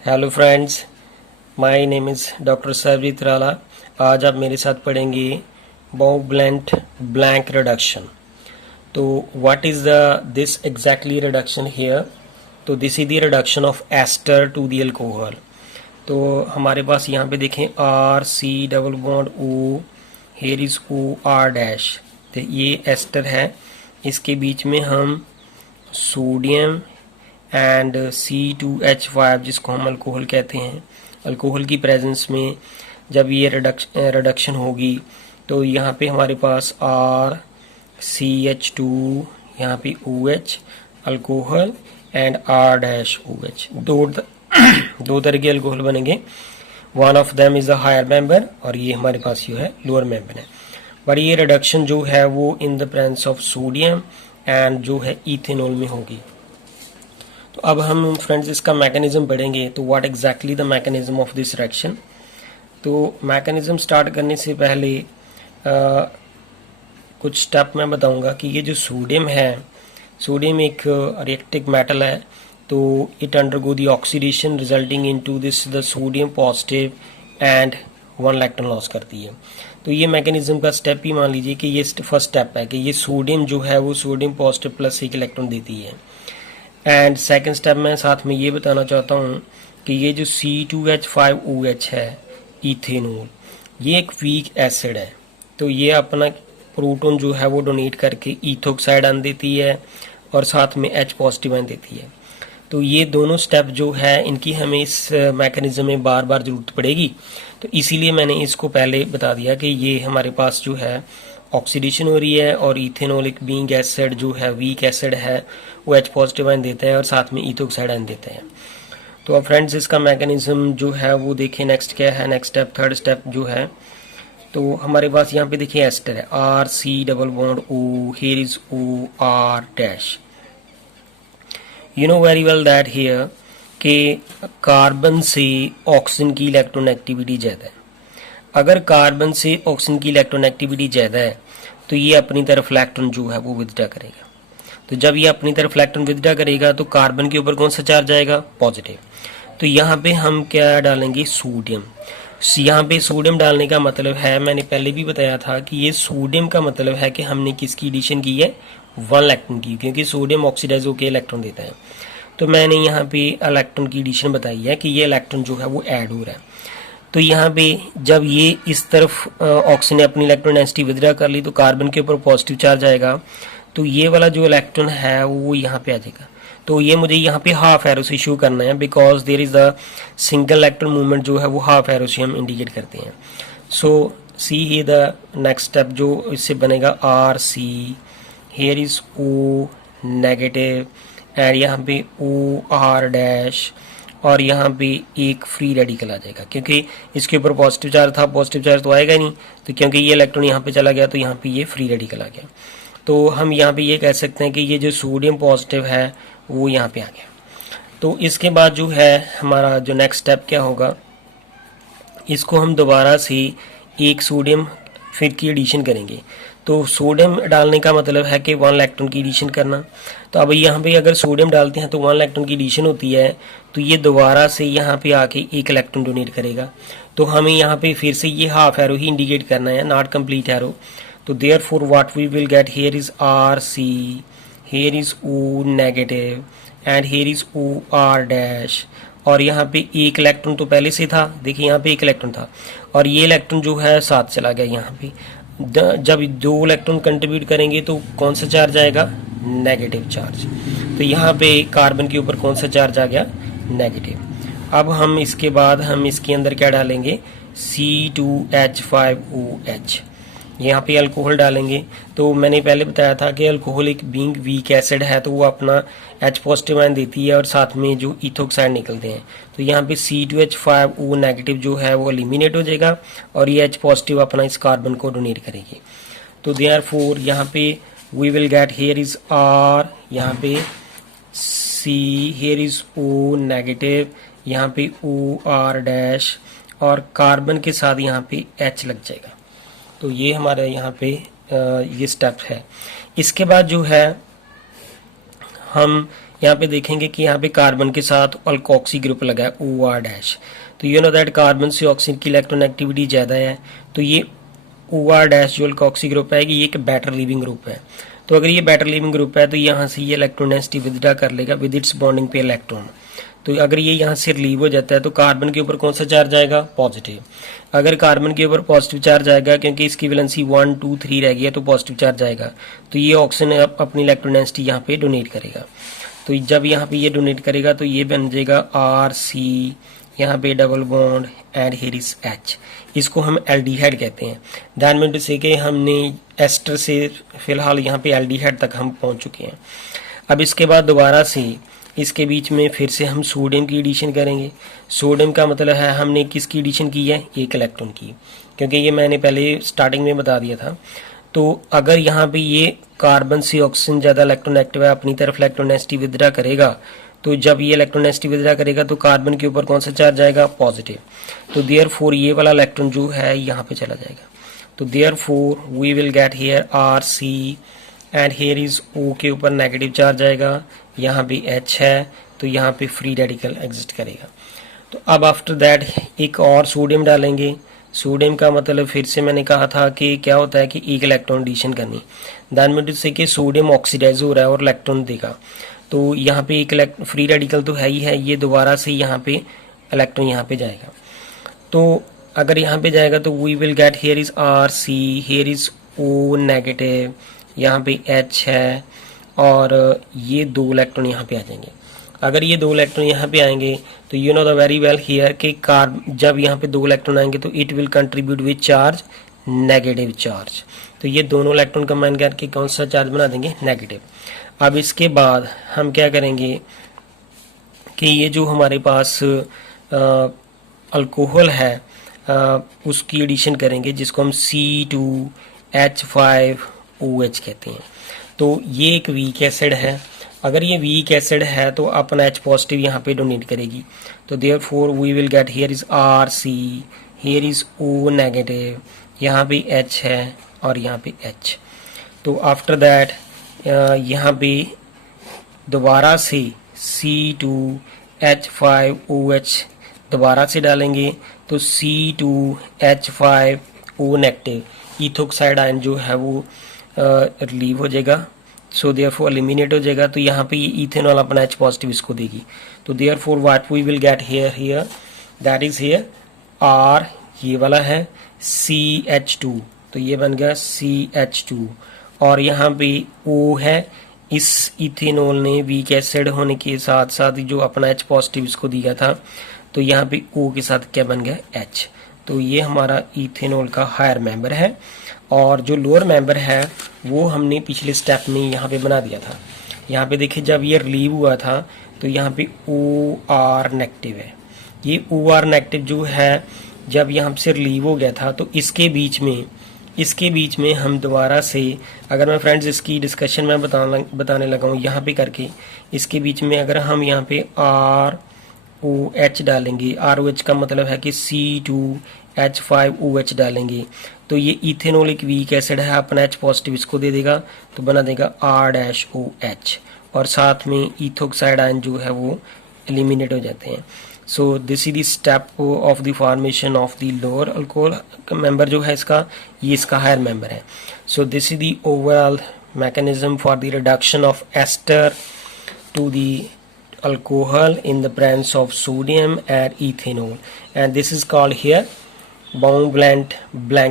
Hello friends, my name is doctor Sarjeet Rala. आज आप मेरे साथ पढ़ेंगे मोवलेंट ब्लैंक रिडक्शन। तो what is the this exactly reduction here? तो this is the reduction of ester to the alcohol. तो हमारे पास यहाँ पे देखें R C double bond O, here is O R dash. तो ये एस्टर है, इसके बीच में हम सोडियम एंड C2H5 जिसको हम अल्कोहल कहते हैं, अल्कोहल की प्रेजेंस में जब ये रिडक्शन होगी तो यहाँ पे हमारे पास RCH2, यहाँ पे OH alcohol and R dash OH दो तरह के अल्कोहल बनेंगे। One of them is a higher member और ये हमारे पास जो है लोअर मेंबर है। बट ये रिडक्शन जो है वो in the presence of sodium and जो है इथेनॉल में होगी। तो अब हम फ्रेंड्स इसका मैकेनिज्म पढ़ेंगे। तो what exactly the mechanism of this reaction. तो मैकेनिज्म स्टार्ट करने से पहले कुछ स्टेप मैं बताऊंगा कि ये जो सोडियम है, सोडियम एक रिएक्टिव मेटल है, तो it undergo the oxidation resulting into this the sodium positive and one electron loss करती है। तो ये मैकेनिज्म का स्टेप ही मान लीजिए कि ये फर्स्ट स्टेप है कि ये सोडियम जो है वो सोडियम पॉजिटिव प्लस एक इलेक्ट्रॉन देती है। एंड सेकेंड स्टेप में साथ में ये बताना चाहता हूँ कि ये जो C2H5OH है इथेनॉल, ये एक वीक एसिड है। तो ये अपना प्रोटॉन जो है वो डोनेट करके इथोक्साइड आन देती है और साथ में H पॉजिटिव आन देती है। तो ये दोनों स्टेप जो है इनकी हमें इस मैकेनिज्म में बार बार जरूरत पड़ेगी। तो इसीलिए मैंने इसको पहले बता दिया कि ये हमारे पास जो है ऑक्सीडेशन हो रही है और इथेनॉलिक बीइंग एसिड जो है वीक एसिड है वो H पॉजिटिव आयन देता है और साथ में इथोक्साइड आयन देता है। तो अब फ्रेंड्स इसका मैकेनिज्म जो है वो देखिए नेक्स्ट क्या है। नेक्स्ट स्टेप थर्ड स्टेप जो है, तो हमारे पास यहाँ पे देखिए एस्टर है RC double bond O, here is OR dash. You know very well that here के कार्बन से ऑक्सीजन की इलेक्ट्रोनेगेटिविटी ज़्यादा है। अगर कार्बन से ऑक्सीजन की इलेक्ट्रोनेगेटिविटी ज़्यादा है तो ये अपनी तरफ इलेक्ट्रॉन जो है वो विथड्रॉ करेगा। तो जब ये अपनी तरफ इलेक्ट्रॉन विथड्रॉ करेगा तो कार्बन के ऊपर कौन सा चार्ज आएगा? पॉजिटिव। तो यहाँ पे हम क्या डालेंगे? सोडियम। यहाँ पे सोडियम डालने का मतलब है, मैंने पहले भी बताया था कि ये सोडियम का मतलब है कि हमने किसकी एडिशन की है? वन इलेक्ट्रॉन की, क्योंकि सोडियम ऑक्सीडाइज होकर इलेक्ट्रॉन देता है। तो मैंने यहाँ पे इलेक्ट्रॉन की एडिशन बताई है कि ये इलेक्ट्रॉन जो है वो ऐड हो रहा है। तो यहाँ पे जब ये इस तरफ ऑक्सीजन ने अपनी इलेक्ट्रॉन डेंसिटी विथड्रॉ कर ली तो कार्बन के ऊपर पॉजिटिव चार्ज आएगा। तो ये वाला जो इलेक्ट्रॉन है वो यहाँ पे आ जाएगा। तो ये मुझे यहाँ पे हाफ एरो से शो करना है because there is the single electron movement जो है वो हाफ एरो से हम इंडिकेट करते हैं। सो सी ही द नेक्स्ट स्टेप जो इससे बनेगा RC, hair is O negative and यहाँ पे OR डैश और यहाँ पे एक फ्री रेडिकल आ जाएगा, क्योंकि इसके ऊपर पॉजिटिव चार्ज था, पॉजिटिव चार्ज तो आएगा नहीं, तो क्योंकि ये इलेक्ट्रॉन यहाँ पे चला गया तो यहाँ पे ये फ्री रेडिकल आ गया। तो हम यहाँ पे ये कह सकते हैं कि ये जो सोडियम पॉजिटिव है वो यहाँ पे आ गया। तो इसके बाद जो है हमारा जो नेक्स्ट स्टेप क्या होगा, इसको हम दोबारा से एक सोडियम फिर की एडिशन करेंगे। तो सोडियम डालने का मतलब है कि वन इलेक्ट्रॉन की एडिशन करना। तो अब यहाँ पे अगर सोडियम डालते हैं तो वन इलेक्ट्रॉन की एडिशन होती है, तो ये दोबारा से यहाँ पे आके एक इलेक्ट्रॉन डोनेट करेगा। तो हमें यहाँ पे फिर से ये हाफ एरो ही इंडिकेट करना है, नॉट कंप्लीट एरो। तो therefore what we will get here is RC, here is O negative and here is OR dash. और यहाँ पे एक इलेक्ट्रॉन तो पहले से था, देखिए यहाँ पे एक इलेक्ट्रॉन था और ये इलेक्ट्रॉन जो है साथ चला गया यहाँ पे। जब दो इलेक्ट्रॉन कंट्रीब्यूट करेंगे तो कौन सा चार्ज आएगा? Negative charge. तो यहाँ पे कार्बन के ऊपर कौन सा चार्ज आ गया? नेगेटिव। अब हम इसके बाद हम इसके अंदर क्या डालेंगे? C2H5OH, यहाँ पे अल्कोहल डालेंगे। तो मैंने पहले बताया था कि अल्कोहल एक बीइंग वीक एसिड है, तो वो अपना H पॉजिटिव आयन देती है और साथ में जो इथोक्साइड निकलते हैं। तो यहाँ पे C2H5O नेगेटिव जो है वो एलिमिनेट हो जाएगा और ये H पॉजिटिव अपना इस कार्बन को डोनेट करेगी। तो देयरफॉर यहाँ पे we will get here is R, यहाँ पे C, here is O negative, यहाँ पे OR डैश और कार्बन के साथ यहाँ पे H लग जाएगा। तो ये हमारे यहाँ पे ये स्टेप है। इसके बाद जो है हम यहाँ पे देखेंगे कि यहाँ पे कार्बन के साथ अल्कोक्सी ग्रुप लगा है OR डैश। तो यू नो दैट कार्बन से ऑक्सीजन की इलेक्ट्रोनेगेटिविटी ज़्यादा है, तो ये OR डैश जो अल्कोक्सी ग्रुप है ये एक बेटर लीविंग ग्रुप है। तो अगर ये बेटर लीविंग ग्रुप है तो यहाँ से ये इलेक्ट्रॉन डेंसिटी विदड्रॉ कर लेगा विद इट्स बॉन्डिंग पे इलेक्ट्रॉन। तो अगर ये यहाँ से रिलीव हो जाता है तो कार्बन के ऊपर कौन सा चार्ज आएगा, पॉजिटिव। अगर कार्बन के ऊपर पॉजिटिव चार्ज आएगा क्योंकि इसकी वैलेंसी 1 2 3 रह गई है तो पॉजिटिव चार्ज आएगा, तो ये ऑक्सीजन अपनी इलेक्ट्रॉन डेंसिटी यहाँ पे डोनेट करेगा। तो जब यहाँ पे ये डोनेट करेगा तो ये बन जाएगा RC, यहाँ पे double bond and here is H। इसको हम एल्डिहाइड कहते हैं। ध्यान में टू से कि हमने एस्टर से फिलहाल यहाँ पे एल्डिहाइड तक हम पहुँच चुके हैं। अब इसके बाद दोबारा से इसके बीच में फिर से हम सोडियम की एडिशन करेंगे। सोडियम का मतलब है हमने किसकी एडिशन की है, एक इलेक्ट्रॉन की, क्योंकि ये मैंने पहले स्टार्टिंग में बता दिया था। तो अगर यहाँ पे ये कार्बन से ऑक्सीजन ज़्यादा इलेक्ट्रोनेगेटिव है, अपनी तरफ इलेक्ट्रॉन डेंसिटी विदड्रॉ करेगा, तो जब ये इलेक्ट्रॉन डेंसिटी विदड्रॉ करेगा तो कार्बन के ऊपर कौन सा चार्ज आएगा, पॉजिटिव। तो देयरफॉर ये वाला इलेक्ट्रॉन जो है यहाँ पे चला जाएगा। तो therefore we will get here RC and here is O के ऊपर नेगेटिव चार्ज आएगा, यहाँ पे H है तो यहाँ पे फ्री रेडिकल एग्जिस्ट करेगा। तो अब आफ्टर दैट एक और सोडियम डालेंगे। सोडियम का मतलब फिर से मैंने कहा था कि क्या होता है कि एक इलेक्ट्रॉन एडिशन करनी। ध्यान में से कि सोडियम ऑक्सीडाइज हो रहा है और इलेक्ट्रॉन देगा, तो यहाँ पे एक फ्री रेडिकल तो है ही है, ये दोबारा से यहाँ पे इलेक्ट्रॉन यहाँ पे जाएगा। तो अगर यहाँ पे जाएगा तो we will get here is RC, here is O negative, यहाँ पे H है और ये 2 इलेक्ट्रॉन यहाँ पे आ जाएंगे। अगर ये 2 इलेक्ट्रॉन यहाँ पे आएंगे तो you know the very well here कि जब यहाँ पे 2 इलेक्ट्रॉन आएंगे तो it will contribute with charge, negative charge. तो ये दोनों इलेक्ट्रॉन कंबाइन करके कौन सा चार्ज बना देंगे, नेगेटिव। अब इसके बाद हम क्या करेंगे कि ये जो हमारे पास अल्कोहल है उसकी एडिशन करेंगे, जिसको हम C2H5OH कहते हैं। तो ये एक वीक एसिड है। अगर ये वीक एसिड है तो अपना H पॉजिटिव यहाँ पे डोनेट करेगी। तो therefore we will get here is RC, here is O negative, यहाँ पे H है और यहाँ पे H। तो आफ्टर दैट यहाँ पे दोबारा से C2H5OH दोबारा से डालेंगे तो C2H5O नेगेटिव इथोक्साइड आयन जो है वो रिलीव हो जाएगा। सो देयरफॉर एलिमिनेट हो जाएगा। तो यहाँ पे ये इथेनॉल अपना H पॉजिटिव इसको देगी। तो therefore what we will get here that is here R, ये वाला है CH2, तो ये बन गया CH2 और यहाँ पे O है। इस इथेनॉल ने वीक एसिड होने के साथ साथ जो अपना H पॉजिटिव इसको दिया था, तो यहाँ पे O के साथ क्या बन गया, H। तो ये हमारा इथेनॉल का हायर मेंबर है और जो लोअर मेंबर है वो हमने पिछले स्टेप में यहाँ पे बना दिया था। यहाँ पे देखिए जब ये रिलीव हुआ था तो यहाँ पे OR नेगेटिव है। ये OR नेगेटिव जो है जब यहाँ से रिलीव हो गया था तो इसके बीच में हम दोबारा से, अगर मैं फ्रेंड्स इसकी डिस्कशन में बताने लगा हूँ यहाँ पे करके, इसके बीच में अगर हम यहाँ पे ROH डालेंगे, ROH का मतलब है कि C2H5OH डालेंगे, तो ये इथेनॉल एक वीक एसिड है, अपना H पॉजिटिव इसको दे देगा तो बना देगा R-OH और साथ में इथोक्साइड आयन जो है वो एलिमिनेट हो जाते हैं। So this is the step of the formation of the lower alcohol member जो है इसका, ये इसका हायर मेंबर है। So this is the overall mechanism for the reduction of ester to the alcohol in the presence of sodium and ethanol, and this is called here bound blank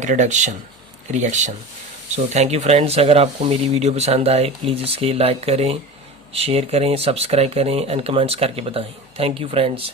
reaction. So thank you friends, अगर आपको मेरी video पसंद आए please इसके like करें, share करें, subscribe करें and comments करके बताएं। Thank you friends.